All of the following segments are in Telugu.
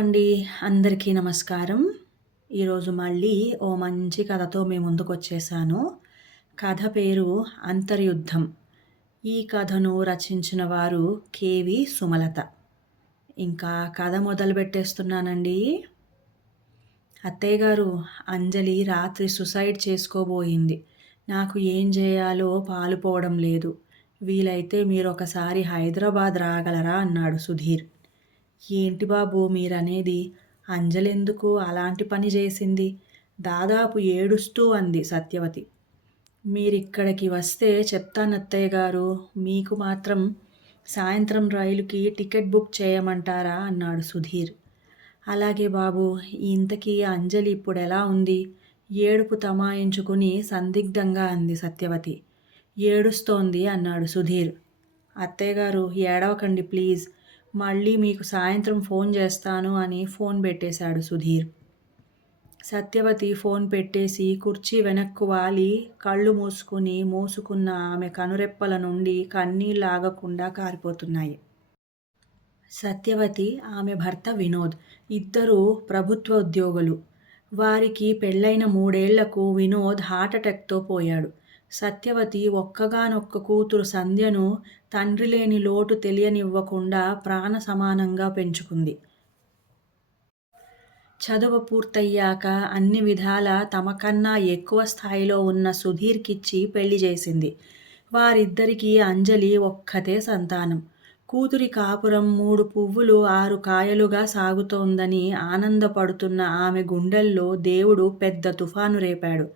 అండి. అందరికీ నమస్కారం. ఈరోజు మళ్ళీ ఓ మంచి కథతో మీ ముందుకొచ్చేసాను. కథ పేరు 'అంతర్యుద్ధం'. ఈ కథను రచించిన వారు కేవి సుమలత. ఇంకా కథ మొదలుపెట్టేస్తున్నానండి. అత్తయ్య గారు, అంజలి రాత్రి సూసైడ్ చేసుకోబోయింది. నాకు ఏం చేయాలో పాలుపోవడం లేదు. వీలైతే మీరొకసారి హైదరాబాద్ రాగలరా అన్నాడు సుధీర్. ఏంటి బాబు మీరనేది? అంజలెందుకు అలాంటి పని చేసింది? దాదాపు ఏడుస్తూ అంది సత్యవతి. మీరిక్కడికి వస్తే చెప్తానత్తయ్య గారు. మీకు మాత్రం సాయంత్రం రైలుకి టికెట్ బుక్ చేయమంటారా అన్నాడు సుధీర్. అలాగే బాబు. ఇంతకీ అంజలి ఇప్పుడెలా ఉంది? ఏడుపు తమాయించుకుని సందిగ్ధంగా అంది సత్యవతి. ఏడుస్తోంది అన్నాడు సుధీర్. అత్తయ్యగారు ఏడవకండి ప్లీజ్. మళ్ళీ మీకు సాయంత్రం ఫోన్ చేస్తాను అని ఫోన్ పెట్టేశాడు సుధీర్. సత్యవతి ఫోన్ పెట్టేసి కుర్చీ వెనక్కు వాలి కళ్ళు మూసుకున్న ఆమె కనురెప్పల నుండి కన్నీళ్ళు ఆగకుండా కారిపోతున్నాయి. సత్యవతి, ఆమె భర్త వినోద్ ఇద్దరూ ప్రభుత్వ ఉద్యోగులు. వారికి పెళ్ళైన 3 ఏళ్లకు వినోద్ హార్ట్అటాక్తో పోయాడు. సత్యవతి ఒక్కగానొక్క కూతురు సంధ్యను తండ్రి లేని లోటు తెలియనివ్వకుండా ప్రాణ సమానంగా పెంచుకుంది. చదువు పూర్తయ్యాక అన్ని విధాలా తమకన్నా ఎక్కువ స్థాయిలో ఉన్న సుధీర్కిచ్చి పెళ్లి చేసింది. వారిద్దరికీ అంజలి ఒక్కతే సంతానం. కూతురి కాపురం 3 పువ్వులు 6 కాయలుగా సాగుతోందని ఆనందపడుతున్న ఆమె గుండెల్లో దేవుడు పెద్ద తుఫాను రేపాడు.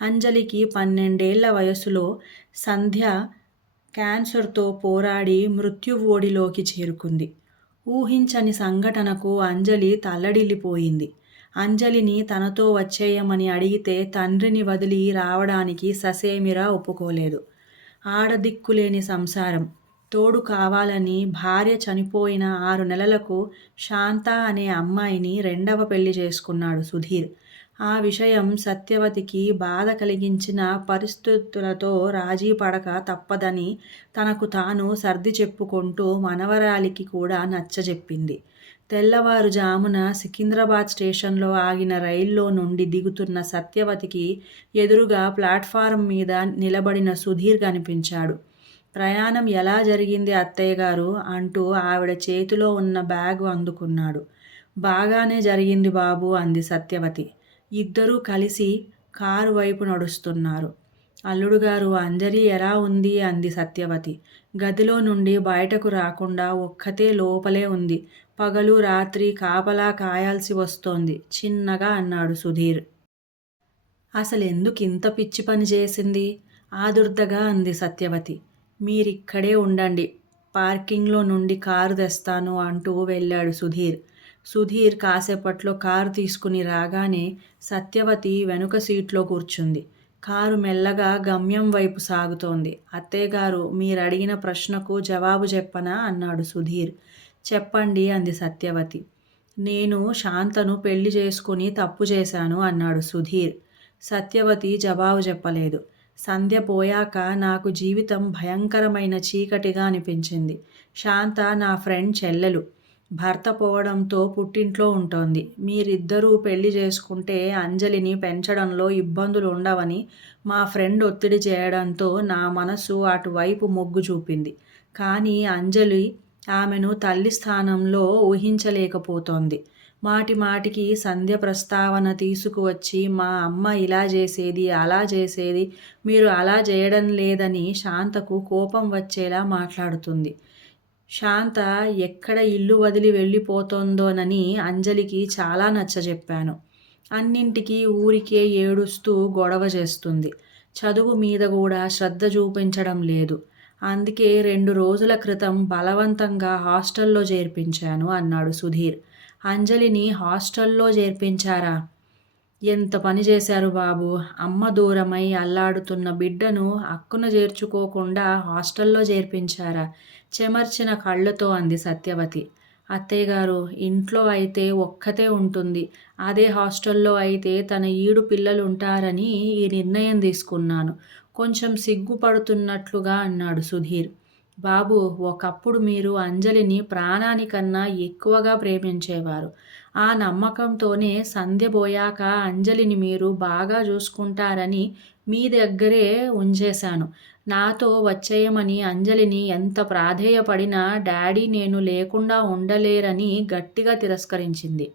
అంజలికి 12 ఏళ్ల వయసులో సంధ్య క్యాన్సర్తో పోరాడి మృత్యువోడిలోకి చేరుకుంది. ఊహించని సంఘటనకు అంజలి తల్లడిల్లిపోయింది. అంజలిని తనతో వచ్చేయమని అడిగితే తండ్రిని వదిలి రావడానికి ససేమిరా ఒప్పుకోలేదు. ఆడదిక్కులేని సంసారం. తోడు కావాలని భార్య చనిపోయిన 6 నెలలకు శాంత అనే అమ్మాయిని రెండవ పెళ్లి చేసుకున్నాడు సుధీర్. ఆ విషయం సత్యవతికి బాధ కలిగించిన పరిస్థితులతో రాజీ పడక తప్పదని తనకు తాను సర్ది చెప్పుకుంటూ మనవరాలికి కూడా నచ్చజెప్పింది. తెల్లవారుజామున సికింద్రాబాద్ స్టేషన్లో ఆగిన రైల్లో నుండి దిగుతున్న సత్యవతికి ఎదురుగా ప్లాట్ఫారం మీద నిలబడిన సుధీర్ కనిపించాడు. ప్రయాణం ఎలా జరిగింది అత్తయ్యగారు అంటూ ఆవిడ చేతిలో ఉన్న బ్యాగు అందుకున్నాడు. బాగానే జరిగింది బాబు అంది సత్యవతి. ఇద్దరూ కలిసి కారు వైపు నడుస్తున్నారు. అల్లుడుగారు, అంజలి ఎలా ఉంది అంది సత్యవతి. గదిలో నుండి బయటకు రాకుండా ఒక్కతే లోపలే ఉంది. పగలు రాత్రి కాపలా కాయాల్సి వస్తోంది చిన్నగా అన్నాడు సుధీర్. అసలెందుకింత పిచ్చి పని చేసింది? ఆదుర్దగా అంది సత్యవతి. మీరిక్కడే ఉండండి, పార్కింగ్లో నుండి కారు తెస్తాను అంటూ వెళ్ళాడు సుధీర్. సుధీర్ కాసేపట్లో కారు తీసుకుని రాగానే సత్యవతి వెనుక సీట్లో కూర్చుంది. కారు మెల్లగా గమ్యం వైపు సాగుతోంది. అత్తయ్యగారు, మీరడిగిన ప్రశ్నకు జవాబు చెప్పనా అన్నాడు సుధీర్. చెప్పండి అంది సత్యవతి. నేను శాంతను పెళ్లి చేసుకుని తప్పు చేశాను అన్నాడు సుధీర్. సత్యవతి జవాబు చెప్పలేదు. సంధ్య పోయాక నాకు జీవితం భయంకరమైన చీకటిగా అనిపించింది. శాంత నా ఫ్రెండ్ చెల్లెలు. భర్త పోవడంతో పుట్టింట్లో ఉంటోంది. మీరిద్దరూ పెళ్లి చేసుకుంటే అంజలిని పెంచడంలో ఇబ్బందులు ఉండవని మా ఫ్రెండ్ ఒత్తిడి చేయడంతో నా మనసు అటువైపు మొగ్గు చూపింది. కానీ అంజలి ఆమెను తల్లి స్థానంలో ఊహించలేకపోతోంది. మాటిమాటికి సంధ్య ప్రస్తావన తీసుకువచ్చి మా అమ్మ ఇలా చేసేది అలా చేసేది, మీరు అలా చేయడం లేదని శాంతకు కోపం వచ్చేలా మాట్లాడుతుంది. శాంత ఎక్కడ ఇల్లు వదిలి వెళ్ళిపోతోందోనని అంజలికి చాలా నచ్చజెప్పాను. అన్నింటికీ ఊరికే ఏడుస్తూ గొడవ చేస్తుంది. చదువు మీద కూడా శ్రద్ధ చూపించడం లేదు. అందుకే 2 రోజుల క్రితం బలవంతంగా హాస్టల్లో చేర్పించాను అన్నాడు సుధీర్. అంజలిని హాస్టల్లో చేర్పించారా? ఎంత పని చేశారు బాబు. అమ్మ దూరమై అల్లాడుతున్న బిడ్డను అక్కున చేర్చుకోకుండా హాస్టల్లో చేర్పించారా? చెమర్చిన కళ్ళతో అంది సత్యవతి. అత్తయ్యగారు, ఇంట్లో అయితే ఒక్కతే ఉంటుంది. అదే హాస్టల్లో అయితే తన ఈడు పిల్లలుంటారని ఈ నిర్ణయం తీసుకున్నాను. కొంచెం సిగ్గుపడుతున్నట్లుగా అన్నాడు సుధీర్. బాబు, ఒకప్పుడు మీరు అంజలిని ప్రాణానికన్నా ఎక్కువగా ప్రేమించేవారు. ఆ నమ్మకంతోనే సంధ్య పోయాక అంజలిని మీరు బాగా చూసుకుంటారని మీ దగ్గరే ఉంచేశాను. నాతో వచ్చేయమని అంజలిని ఎంత ప్రాధేయపడినా డాడీ నేను లేకుండా ఉండలేరని గట్టిగా తిరస్కరించింది.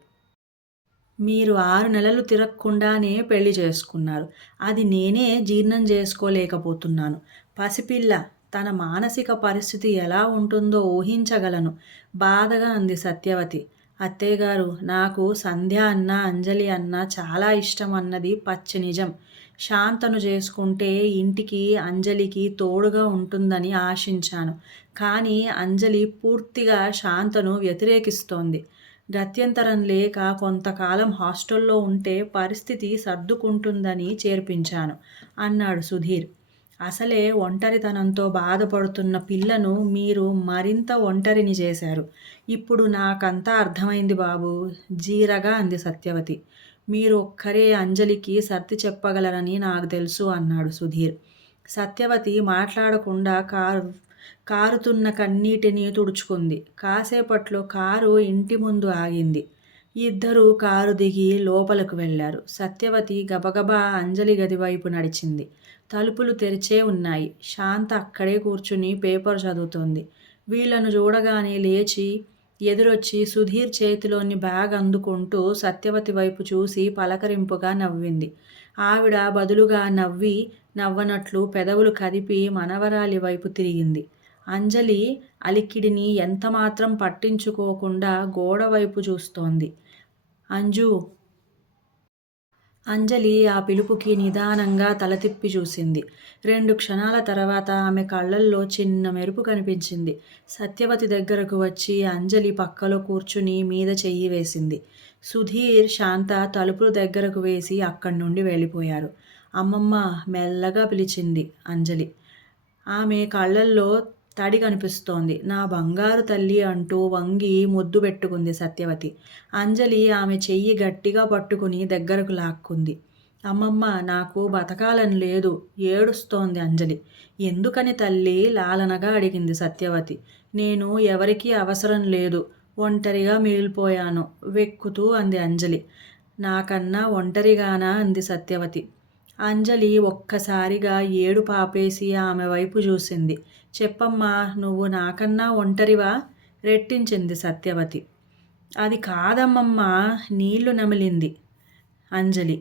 మీరు 6 నెలలు తిరగకుండానే పెళ్లి చేసుకున్నారు. అది నేనే జీర్ణం చేసుకోలేకపోతున్నాను. పసిపిల్ల తన మానసిక పరిస్థితి ఎలా ఉంటుందో ఊహించగలను బాధగా అంది సత్యవతి. అత్తయ్యగారు, నాకు సంధ్య అన్నా అంజలి అన్నా చాలా ఇష్టం అన్నది పచ్చి నిజం. శాంతను చేసుకుంటే ఇంటికి అంజలికి తోడుగా ఉంటుందని ఆశించాను. కానీ అంజలి పూర్తిగా శాంతను వ్యతిరేకిస్తోంది. గత్యంతరం లేక కొంతకాలం హాస్టల్లో ఉంటే పరిస్థితి సర్దుకుంటుందని చేర్పించాను అన్నాడు సుధీర్. అసలే ఒంటరితనంతో బాధపడుతున్న పిల్లను మీరు మరింత ఒంటరిని చేశారు. ఇప్పుడు నాకంతా అర్థమైంది బాబు, జీరగా అంది సత్యవతి. మీరు ఒక్కరే అంజలికి సర్ది చెప్పగలరని నాకు తెలుసు అన్నాడు సుధీర్. సత్యవతి మాట్లాడకుండా కారుతున్న కన్నీటిని తుడుచుకుంది. కాసేపట్లో కారు ఇంటి ముందు ఆగింది. ఇద్దరూ కారు దిగి లోపలకు వెళ్లారు. సత్యవతి గబగబా అంజలి గది వైపు నడిచింది. తలుపులు తెరిచే ఉన్నాయి. శాంత అక్కడే కూర్చుని పేపర్ చదువుతోంది. వీళ్లను చూడగానే లేచి ఎదురొచ్చి సుధీర్ చేతిలోని బ్యాగ్ అందుకుంటూ సత్యవతి వైపు చూసి పలకరింపుగా నవ్వింది. ఆవిడ బదులుగా నవ్వనట్లు పెదవులు కదిపి మనవరాలి వైపు తిరిగింది. అంజలి అలికిడిని ఎంతమాత్రం పట్టించుకోకుండా గోడవైపు చూస్తోంది. అంజూ! అంజలి ఆ పిలుపుకి నిదానంగా తల తిప్పి చూసింది. 2 క్షణాల తర్వాత ఆమె కళ్ళల్లో చిన్న మెరుపు కనిపించింది. సత్యవతి దగ్గరకు వచ్చి అంజలి పక్కలో కూర్చుని మీద చెయ్యి వేసింది. సుధీర్, శాంత తలుపులు దగ్గరకు వేసి అక్కడి నుండి వెళ్ళిపోయారు. అమ్మమ్మ! మెల్లగా పిలిచింది అంజలి. ఆమె కళ్ళల్లో తడి కనిపిస్తోంది. నా బంగారు తల్లి అంటూ వంగి ముద్దు పెట్టుకుంది సత్యవతి. అంజలి ఆమె చెయ్యి గట్టిగా పట్టుకుని దగ్గరకు లాక్కుంది. అమ్మమ్మ! నాకు బతకాలని లేదు, ఏడుస్తోంది అంజలి. ఎందుకని తల్లి? లాలనగా అడిగింది సత్యవతి. నేను ఎవరికీ అవసరం లేదు, ఒంటరిగా మిగిలిపోయాను వెక్కుతూ అంది అంజలి. నాకన్నా ఒంటరిగానా అంది సత్యవతి. అంజలి ఒక్కసారిగా ఏడుపు ఆపేసి ఆమె వైపు చూసింది. చెప్పమ్మా, నువ్వు నాకన్నా ఒంటరివా? రెట్టించింది సత్యవతి. అది కాదమ్మమ్మా, నీళ్లు నమిలింది అంజలి.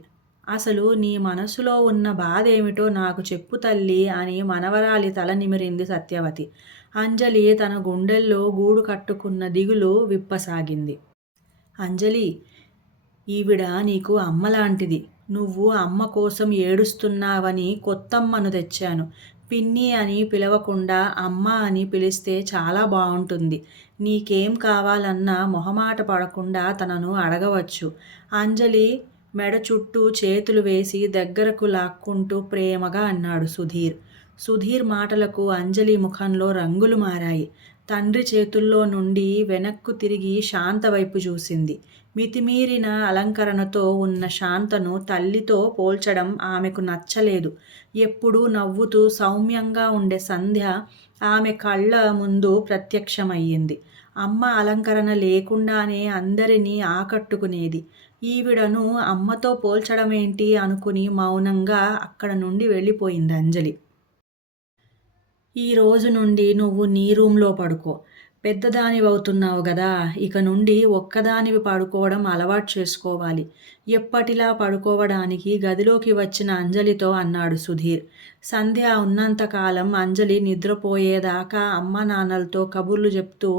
అసలు నీ మనసులో ఉన్న బాధ ఏమిటో నాకు చెప్పు తల్లి అని మనవరాలి తల నిమిరింది సత్యవతి. అంజలి తన గుండెల్లో గూడు కట్టుకున్న దిగులు విప్పసాగింది. అంజలి, ఈవిడ నీకు అమ్మలాంటిది. నువ్వు అమ్మ కోసం ఏడుస్తున్నావని కొత్తమ్మను తెచ్చాను. పిన్ని అని పిలవకుండా అమ్మ అని పిలిస్తే చాలా బాగుంటుంది. నీకేం కావాలన్నా మొహమాట పడకుండా తనను అడగవచ్చు. అంజలి మెడ చుట్టూ చేతులు వేసి దగ్గరకు లాక్కుంటూ ప్రేమగా అన్నాడు సుధీర్. సుధీర్ మాటలకు అంజలి ముఖంలో రంగులు మారాయి. తండ్రి చేతుల్లో నుండి వెనక్కు తిరిగి శాంత వైపు చూసింది. మితిమీరిన అలంకరణతో ఉన్న శాంతను తల్లితో పోల్చడం ఆమెకు నచ్చలేదు. ఎప్పుడూ నవ్వుతూ సౌమ్యంగా ఉండే సంధ్య ఆమె కళ్ళ ముందు ప్రత్యక్షమయ్యింది. అమ్మ అలంకరణ లేకుండానే అందరినీ ఆకట్టుకునేది. ఈవిడను అమ్మతో పోల్చడమేంటి అనుకుని మౌనంగా అక్కడ నుండి వెళ్ళిపోయింది అంజలి. ఈ రోజు నుండి నువ్వు నీ రూమ్లో పడుకో. పెద్దదానివవుతున్నావు గదా, ఇక నుండి ఒక్కదానివి పడుకోవడం అలవాటు చేసుకోవాలి. ఎప్పటిలా పడుకోవడానికి గదిలోకి వచ్చిన అంజలితో అన్నాడు సుధీర్. సంధ్య ఉన్నంతకాలం అంజలి నిద్రపోయేదాకా అమ్మ నాన్నలతో కబుర్లు చెప్తూ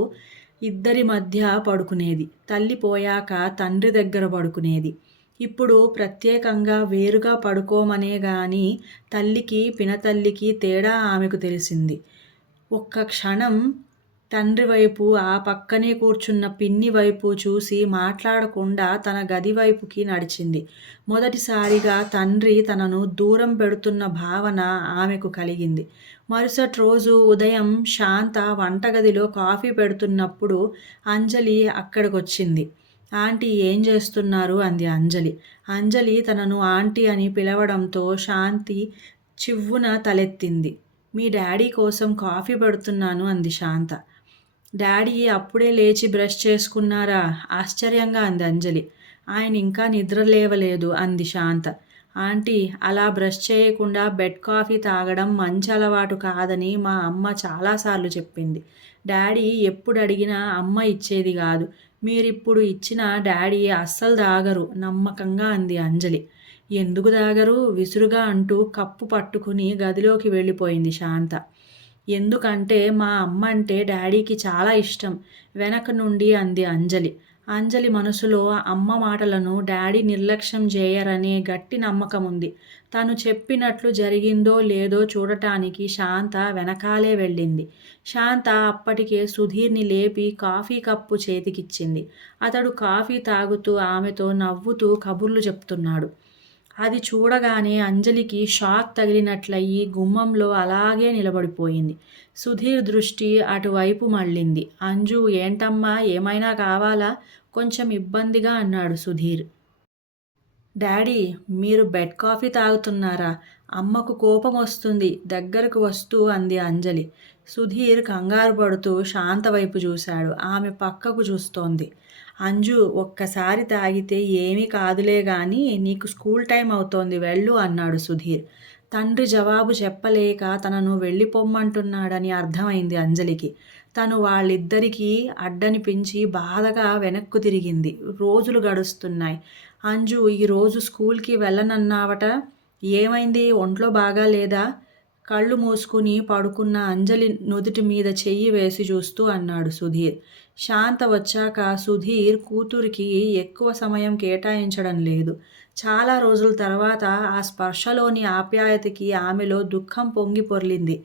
ఇద్దరి మధ్య పడుకునేది. తల్లి పోయాక తండ్రి దగ్గర పడుకునేది. ఇప్పుడు ప్రత్యేకంగా వేరుగా పడుకోమనే గాని తల్లికి పినతల్లికి తేడా ఆమెకు తెలిసింది. ఒక్క క్షణం తండ్రి వైపు, ఆ పక్కనే కూర్చున్న పిన్ని వైపు చూసి మాట్లాడకుండా తన గది వైపుకి నడిచింది. మొదటిసారిగా తండ్రి తనను దూరం పెడుతున్న భావన ఆమెకు కలిగింది. మరుసటి రోజు ఉదయం శాంత వంటగదిలో కాఫీ పెడుతున్నప్పుడు అంజలి అక్కడికొచ్చింది. ఆంటీ ఏం చేస్తున్నారు అంది అంజలి. అంజలి తనను ఆంటీ అని పిలవడంతో శాంతి చివ్వున తలెత్తింది. మీ డాడీ కోసం కాఫీ పెడుతున్నాను అంది శాంత. డాడీ అప్పుడే లేచి బ్రష్ చేసుకున్నారా? ఆశ్చర్యంగా అంది అంజలి. ఆయన ఇంకా నిద్ర లేవలేదు అంది శాంత. ఆంటీ, అలా బ్రష్ చేయకుండా బెడ్ కాఫీ తాగడం మంచి అలవాటు కాదని మా అమ్మ చాలాసార్లు చెప్పింది. డాడీ ఎప్పుడు అడిగినా అమ్మ ఇచ్చేది కాదు. మీరిప్పుడు ఇచ్చినా డాడీ అస్సలు తాగరు నమ్మకంగా అంది అంజలి. ఎందుకు తాగరు? విసురుగా అంటూ కప్పు పట్టుకుని గదిలోకి వెళ్ళిపోయింది శాంత. ఎందుకంటే మా అమ్మ అంటే డాడీకి చాలా ఇష్టం వెనక నుండి అంది అంజలి. అంజలి మనసులో అమ్మ మాటలను డాడీ నిర్లక్ష్యం చేయరనే గట్టి నమ్మకం ఉంది. తను చెప్పినట్లు జరిగిందో లేదో చూడటానికి శాంత వెనకాలే వెళ్ళింది. శాంత అప్పటికే సుధీర్ని లేపి కాఫీ కప్పు చేతికిచ్చింది. అతడు కాఫీ తాగుతూ ఆమెతో నవ్వుతూ కబుర్లు చెప్తున్నాడు. అది చూడగానే అంజలికి షాక్ తగిలినట్లయి గుమ్మంలో అలాగే నిలబడిపోయింది. సుధీర్ దృష్టి అటువైపు మళ్ళింది. అంజు, ఏంటమ్మా, ఏమైనా కావాలా? కొంచెం ఇబ్బందిగా అన్నాడు సుధీర్. డాడీ, మీరు బెడ్ కాఫీ తాగుతున్నారా? అమ్మకు కోపం వస్తుంది దగ్గరకు వస్తూ అంది అంజలి. సుధీర్ కంగారు పడుతూ శాంత వైపు చూశాడు. ఆమె పక్కకు చూస్తోంది. అంజు, ఒక్కసారి తాగితే ఏమీ కాదులే గాని నీకు స్కూల్ టైం అవుతోంది వెళ్ళు అన్నాడు సుధీర్. తండ్రి జవాబు చెప్పలేక తనను వెళ్ళిపోమ్మంటున్నాడని అర్థమైంది అంజలికి. తను వాళ్ళిద్దరికీ అడ్డనిపించి బాధగా వెనక్కు తిరిగింది. రోజులు గడుస్తున్నాయి. అంజు, ఈరోజు స్కూల్కి వెళ్ళనన్నావట, ఏమైంది? ఒంట్లో బాగా లేదా? కళ్ళు మూసుకుని పడుకున్న అంజలి నుదుటి మీద చెయ్యి వేసి చూస్తూ అన్నాడు సుధీర్. శాంత వచ్చాక సుధీర్ కూతురికి ఎక్కువ సమయం కేటాయించడం లేదు. చాలా రోజుల తర్వాత ఆ స్పర్శలోని ఆప్యాయతకి ఆమెలో దుఃఖం పొంగి పొర్లింది.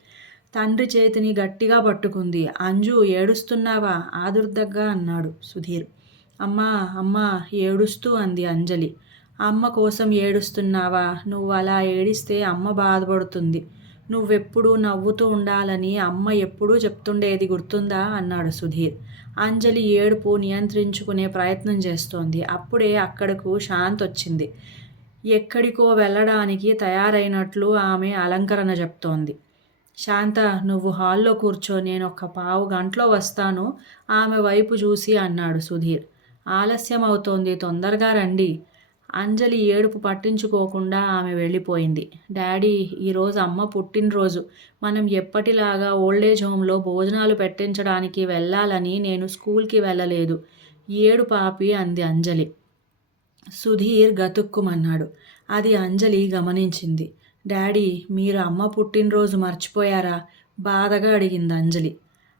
తండ్రి చేతిని గట్టిగా పట్టుకుంది. అంజు, ఏడుస్తున్నావా? ఆదుర్దగా అన్నాడు సుధీర్. అమ్మా, అమ్మా, ఏడుస్తూ అంది అంజలి. అమ్మ కోసం ఏడుస్తున్నావా? నువ్వు అలా ఏడిస్తే అమ్మ బాధపడుతుంది. నువ్వెప్పుడూ నవ్వుతూ ఉండాలని అమ్మ ఎప్పుడూ చెప్తుండేది గుర్తుందా అన్నాడు సుధీర్. అంజలి ఏడుపు నియంత్రించుకునే ప్రయత్నం చేస్తోంది. అప్పుడే అక్కడకు శాంత్ వచ్చింది. ఎక్కడికో వెళ్ళడానికి తయారైనట్లు ఆమె అలంకరణ చెప్తోంది. శాంత, నువ్వు హాల్లో కూర్చో, నేను ఒక పావు గంటలో వస్తాను ఆమె వైపు చూసి అన్నాడు సుధీర్. ఆలస్యం అవుతోంది, తొందరగా రండి. అంజలి ఏడుపు పట్టించుకోకుండా ఆమె వెళ్ళిపోయింది. డాడీ, ఈరోజు అమ్మ పుట్టినరోజు. మనం ఎప్పటిలాగా ఓల్డేజ్ హోంలో భోజనాలు పెట్టించడానికి వెళ్ళాలని నేను స్కూల్కి వెళ్ళలేదు. ఏడుపు ఆపి అంది అంజలి. సుధీర్ గతుక్కుమన్నాడు. అది అంజలి గమనించింది. డాడీ, మీరు అమ్మ పుట్టినరోజు మర్చిపోయారా? బాధగా అడిగింది అంజలి.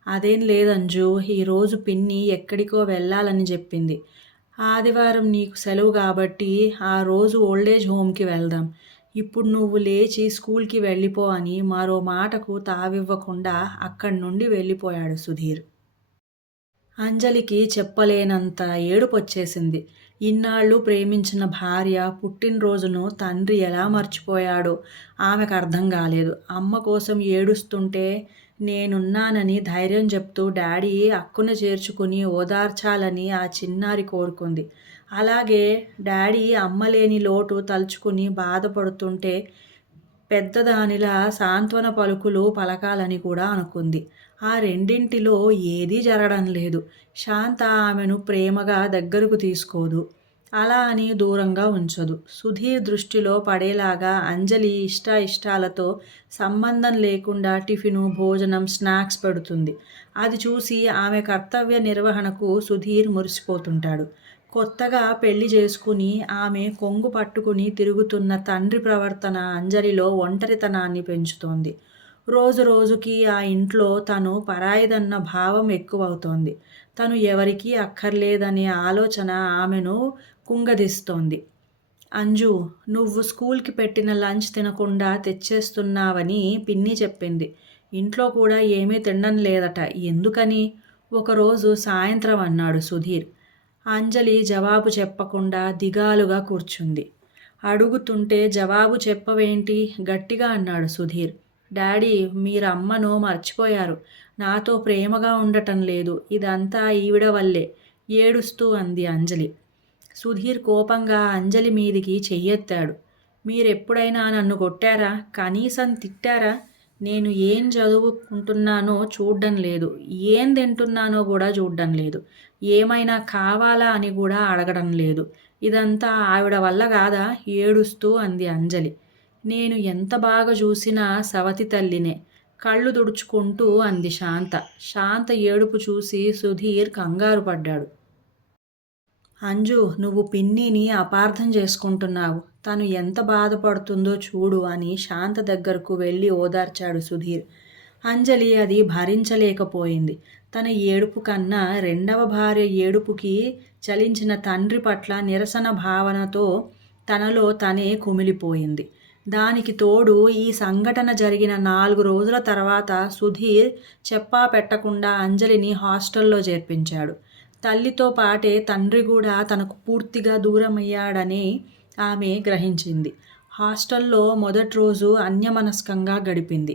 అదేం లేదంజు, ఈరోజు పిన్ని ఎక్కడికో వెళ్ళాలని చెప్పింది. ఆదివారం నీకు సెలవు కాబట్టి ఆ రోజు ఓల్డేజ్ హోమ్కి వెళ్దాం. ఇప్పుడు నువ్వు లేచి స్కూల్కి వెళ్ళిపో అని మరో మాటకు తావివ్వకుండా అక్కడి నుండి వెళ్ళిపోయాడు సుధీర్. అంజలికి చెప్పలేనంత ఏడుపొచ్చేసింది. ఇన్నాళ్ళు ప్రేమించిన భార్య పుట్టినరోజును తండ్రి ఎలా మర్చిపోయాడో ఆమెకు అర్థం కాలేదు. అమ్మ కోసం ఏడుస్తుంటే నేనున్నానని ధైర్యం చెప్తూ డాడీ అక్కున చేర్చుకుని ఓదార్చాలని ఆ చిన్నారి కోరుకుంది. అలాగే డాడీ అమ్మలేని లోటు తలుచుకుని బాధపడుతుంటే పెద్దదానిలా సాంత్వన పలుకులు పలకాలని కూడా అనుకుంది. ఆ రెండింటిలో ఏదీ జరగడం లేదు. శాంత ఆమెను ప్రేమగా దగ్గరకు తీసుకోదు. అలా అని దూరంగా ఉంచదు. సుధీర్ దృష్టిలో పడేలాగా అంజలి ఇష్టాలతో సంబంధం లేకుండా టిఫిను, భోజనం, స్నాక్స్ పెడుతుంది. అది చూసి ఆమె కర్తవ్య నిర్వహణకు సుధీర్ మురిసిపోతుంటాడు. కొత్తగా పెళ్లి చేసుకుని ఆమె కొంగు పట్టుకుని తిరుగుతున్న తండ్రి ప్రవర్తన అంజలిలో ఒంటరితనాన్ని పెంచుతోంది. రోజు రోజుకి ఆ ఇంట్లో తను పరాయిదన్న భావం ఎక్కువవుతోంది. తను ఎవరికీ అక్కర్లేదనే ఆలోచన ఆమెను కుంగదీస్తోంది. అంజు, నువ్వు స్కూల్కి పెట్టిన లంచ్ తినకుండా తెచ్చేస్తున్నావని పిన్ని చెప్పింది. ఇంట్లో కూడా ఏమీ తినడం లేదట, ఎందుకని? ఒకరోజు సాయంత్రం అన్నాడు సుధీర్. అంజలి జవాబు చెప్పకుండా దిగాలుగా కూర్చుంది. అడుగుతుంటే జవాబు చెప్పవేంటి? గట్టిగా అన్నాడు సుధీర్. డాడీ, మీరు అమ్మను మర్చిపోయారు. నాతో ప్రేమగా ఉండటం లేదు. ఇదంతా ఈవిడ వల్లే ఏడుస్తూ అంది అంజలి. సుధీర్ కోపంగా అంజలి మీదికి చెయ్యెత్తాడు. మీరెప్పుడైనా నన్ను కొట్టారా? కనీసం తిట్టారా? నేను ఏం చదువుకుంటున్నానో చూడ్డం లేదు. ఏం తింటున్నానో గూడా చూడ్డం లేదు. ఏమైనా కావాలా అని గూడా అడగడం లేదు. ఇదంతా ఆవిడ వల్ల గాదా? ఏడుస్తూ అంది అంజలి. నేను ఎంత బాగా జూసినా సవతి తల్లినే. కళ్ళు తుడుచుకుంటూ అంది శాంత. శాంత ఏడుపు చూసి సుధీర్ కంగారు పడ్డాడు. అంజు, నువ్వు పిన్నిని అపార్థం చేసుకుంటున్నావు. తను ఎంత బాధపడుతుందో చూడు అని శాంత దగ్గరకు వెళ్ళి ఓదార్చాడు సుధీర్. అంజలి అది భరించలేకపోయింది. తన ఏడుపు కన్నా రెండవ భార్య ఏడుపుకి చలించిన తండ్రి పట్ల నిరసన భావనతో తనలో తనే కుమిలిపోయింది. దానికి తోడు ఈ సంఘటన జరిగిన 4 రోజుల తర్వాత సుధీర్ చెప్పా పెట్టకుండా అంజలిని హాస్టల్లో చేర్పించాడు. తల్లితో పాటే తండ్రి కూడా తనకు పూర్తిగా దూరమయ్యాడని ఆమె గ్రహించింది. హాస్టల్లో మొదటి రోజు అన్యమనస్కంగా గడిపింది.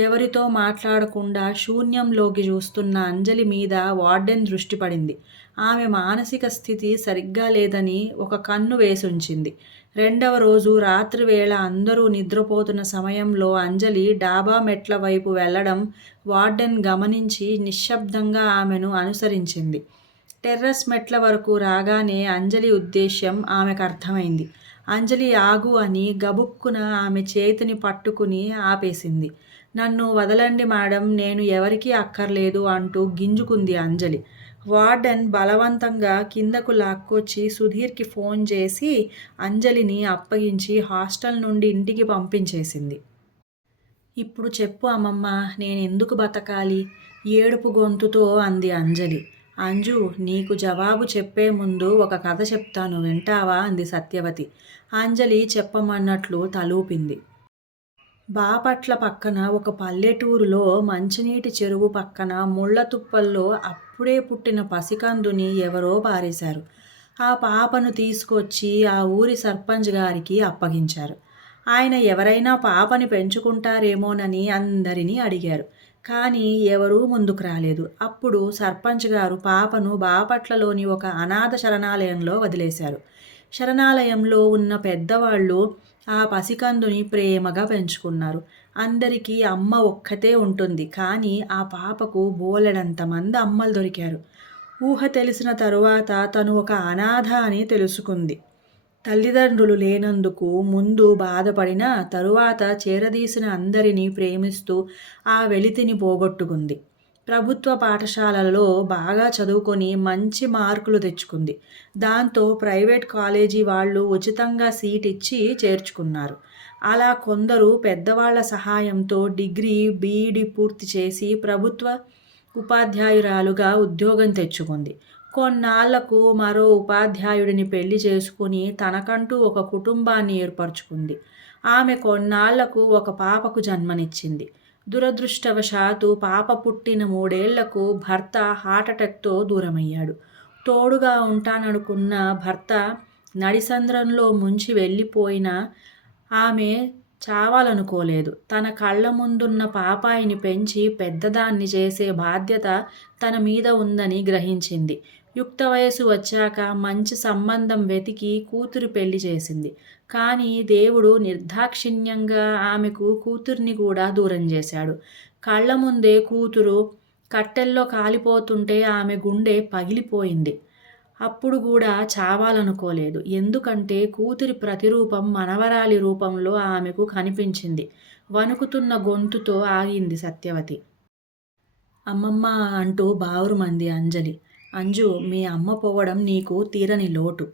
ఎవరితో మాట్లాడకుండా శూన్యంలోకి చూస్తున్న అంజలి మీద వార్డెన్ దృష్టి పడింది. ఆమె మానసిక స్థితి సరిగ్గా లేదని ఒక కన్ను వేసుంచింది. రెండవ రోజు రాత్రివేళ అందరూ నిద్రపోతున్న సమయంలో అంజలి డాబా మెట్ల వైపు వెళ్ళడం వార్డెన్ గమనించి నిశ్శబ్దంగా ఆమెను అనుసరించింది. టెర్రస్ మెట్ల వరకు రాగానే అంజలి ఉద్దేశ్యం ఆమెకు అర్థమైంది. అంజలి ఆగు అని గబుక్కున ఆమె చేతిని పట్టుకుని ఆపేసింది. నన్ను వదలండి మేడం, నేను ఎవరికీ అక్కర్లేదు అంటూ గింజుకుంది అంజలి. వార్డెన్ బలవంతంగా కిందకు లాక్కొచ్చి సుధీర్కి ఫోన్ చేసి అంజలిని అప్పగించి హాస్టల్ నుండి ఇంటికి పంపించేసింది. ఇప్పుడు చెప్పు అమ్మమ్మ, నేనెందుకు బతకాలి? ఏడుపు గొంతుతో అంది అంజలి. అంజు, నీకు జవాబు చెప్పే ముందు ఒక కథ చెప్తాను, వింటావా? అంది సత్యవతి. అంజలి చెప్పమన్నట్లు తలూపింది. బాపట్ల పక్కన ఒక పల్లెటూరులో మంచినీటి చెరువు పక్కన ముళ్ళ తుప్పల్లో అప్పుడే పుట్టిన పసికందుని ఎవరో పారేశారు. ఆ పాపను తీసుకొచ్చి ఆ ఊరి సర్పంచ్ గారికి అప్పగించారు. ఆయన ఎవరైనా పాపని పెంచుకుంటారేమోనని అందరినీ అడిగారు. కానీ ఎవరూ ముందుకు రాలేదు. అప్పుడు సర్పంచ్ గారు పాపను బాపట్లలోని ఒక అనాథ శరణాలయంలో వదిలేశారు. శరణాలయంలో ఉన్న పెద్దవాళ్ళు ఆ పసికందుని ప్రేమగా పెంచుకున్నారు. అందరికీ అమ్మ ఒక్కతే ఉంటుంది. కానీ ఆ పాపకు బోలెడంతమంది అమ్మలు దొరికారు. ఊహ తెలిసిన తరువాత తను ఒక అనాథ అని తెలుసుకుంది. తల్లిదండ్రులు లేనందుకు ముందు బాధపడినా తరువాత చేరదీసిన అందరినీ ప్రేమిస్తూ ఆ వెలితిని పోగొట్టుకుంది. ప్రభుత్వ పాఠశాలలో బాగా చదువుకొని మంచి మార్కులు తెచ్చుకుంది. దాంతో ప్రైవేట్ కాలేజీ వాళ్ళు ఉచితంగా సీట్ ఇచ్చి చేర్చుకున్నారు. అలా కొందరు పెద్దవాళ్ల సహాయంతో డిగ్రీ, బీఈడీ పూర్తి చేసి ప్రభుత్వ ఉపాధ్యాయురాలుగా ఉద్యోగం తెచ్చుకుంది. కొన్నాళ్లకు మరో ఉపాధ్యాయుడిని పెళ్లి చేసుకుని తనకంటూ ఒక కుటుంబాన్ని ఏర్పరచుకుంది. ఆమె కొన్నాళ్లకు ఒక పాపకు జన్మనిచ్చింది. దురదృష్టవశాత్తు పాప పుట్టిన 3 ఏళ్లకు భర్త హార్ట్అటాక్తో దూరమయ్యాడు. తోడుగా ఉంటాననుకున్న భర్త నడిసంద్రంలో ముంచి వెళ్ళిపోయిన ఆమె చావాలనుకోలేదు. తన కళ్ళ ముందున్న పాపాయిని పెంచి పెద్దదాన్ని చేసే బాధ్యత తన మీద ఉందని గ్రహించింది. యుక్త వయసు వచ్చాక మంచి సంబంధం వెతికి కూతురు పెళ్లి చేసింది. కానీ దేవుడు నిర్దాక్షిణ్యంగా ఆమెకు కూతుర్ని కూడా దూరం చేశాడు. కళ్ళ ముందే కూతురు కట్టెల్లో కాలిపోతుంటే ఆమె గుండె పగిలిపోయింది. అప్పుడు కూడా చావాలనుకోలేదు. ఎందుకంటే కూతురి ప్రతిరూపం మనవరాలి రూపంలో ఆమెకు కనిపించింది. వణుకుతున్న గొంతుతో ఆగింది సత్యవతి. అమ్మమ్మ అంటూ బావురుమంది అంజలి. అంజు, మీ అమ్మ పోవడం నీకు తీరని లోటు.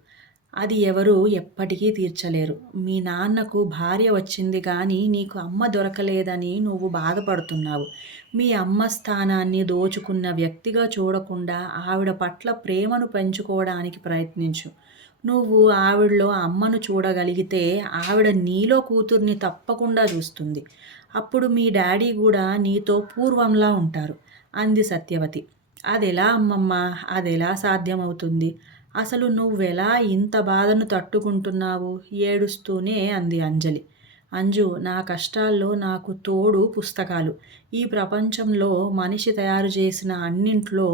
అది ఎవరూ ఎప్పటికీ తీర్చలేరు. మీ నాన్నకు భార్య వచ్చింది కానీ నీకు అమ్మ దొరకలేదని నువ్వు బాధపడుతున్నావు. మీ అమ్మ స్థానాన్ని దోచుకున్న వ్యక్తిగా చూడకుండా ఆవిడ పట్ల ప్రేమను పెంచుకోవడానికి ప్రయత్నించు. నువ్వు ఆవిడలో అమ్మను చూడగలిగితే ఆవిడ నీలో కూతుర్ని తప్పకుండా చూస్తుంది. అప్పుడు మీ డాడీ కూడా నీతో పూర్వంలా ఉంటారు అంది సత్యవతి. అదెలా అమ్మమ్మ? అదెలా సాధ్యమవుతుంది? అసలు నువ్వెలా ఇంత బాధను తట్టుకుంటున్నావు? ఏడుస్తూనే అంది అంజలి. అంజు, నా కష్టాల్లో నాకు తోడు పుస్తకాలు. ఈ ప్రపంచంలో మనిషి తయారు చేసిన అన్నింట్లో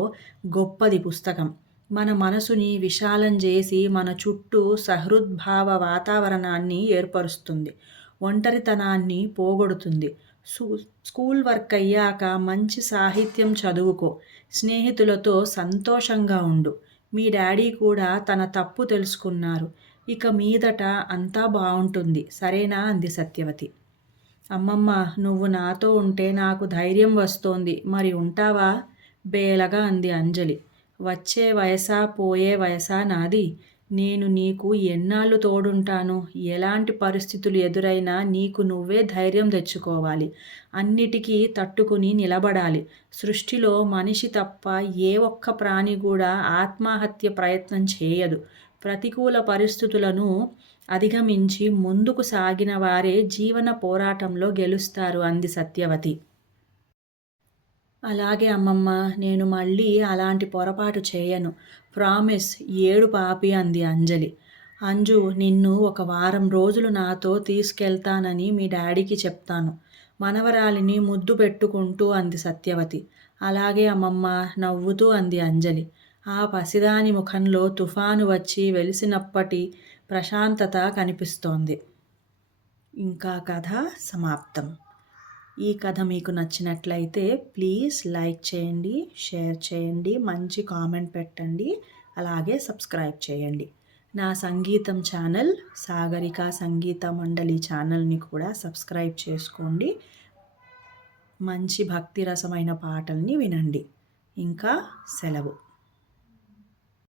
గొప్పది పుస్తకం. మన మనసుని విశాలం చేసి మన చుట్టూ సహృద్భావ వాతావరణాన్ని ఏర్పరుస్తుంది. ఒంటరితనాన్ని పోగొడుతుంది. సు స్కూల్ వర్క్ అయ్యాక మంచి సాహిత్యం చదువుకో. స్నేహితులతో సంతోషంగా ఉండు. మీ డాడీ కూడా తన తప్పు తెలుసుకున్నారు. ఇక మీదట అంతా బావుంటుంది. సరేనా? అంది సత్యవతి. అమ్మమ్మ, నువ్వు నాతో ఉంటే నాకు ధైర్యం వస్తోంది. మరి ఉంటావా? బేలగా అంది అంజలి. వచ్చే వయసా పోయే వయసా నాది? నేను నీకు ఎన్నాళ్ళు తోడుంటాను? ఎలాంటి పరిస్థితులు ఎదురైనా నీకు నువ్వే ధైర్యం తెచ్చుకోవాలి. అన్నిటికీ తట్టుకుని నిలబడాలి. సృష్టిలో మనిషి తప్ప ఏ ఒక్క ప్రాణి కూడా ఆత్మహత్య ప్రయత్నం చేయదు. ప్రతికూల పరిస్థితులను అధిగమించి ముందుకు సాగిన వారే జీవన పోరాటంలో గెలుస్తారు అంది సత్యవతి. అలాగే అమ్మమ్మ, నేను మళ్ళీ అలాంటి పొరపాటు చేయను. ప్రామిస్. ఏడు పాపి అంది అంజలి. అంజు, నిన్ను ఒక వారం రోజులు నాతో తీసుకెళ్తానని మీ డాడీకి చెప్తాను. మనవరాలిని ముద్దు పెట్టుకుంటూ అంది సత్యవతి. అలాగే అమ్మమ్మ, నవ్వుతూ అంది అంజలి. ఆ పసిదాని ముఖంలో తుఫాను వచ్చి వెలిసినప్పటి ప్రశాంతత కనిపిస్తోంది. ఇంకా కథ సమాప్తం. ఈ కథ మీకు నచ్చినట్లయితే ప్లీజ్ లైక్ చేయండి, షేర్ చేయండి, మంచి కామెంట్ పెట్టండి, అలాగే సబ్స్క్రైబ్ చేయండి. నా సంగీతం ఛానల్ సాగరిక సంగీత మండలి ఛానల్ని కూడా సబ్స్క్రైబ్ చేసుకోండి. మంచి భక్తి రసమైన పాటల్ని వినండి. ఇంకా సెలవు.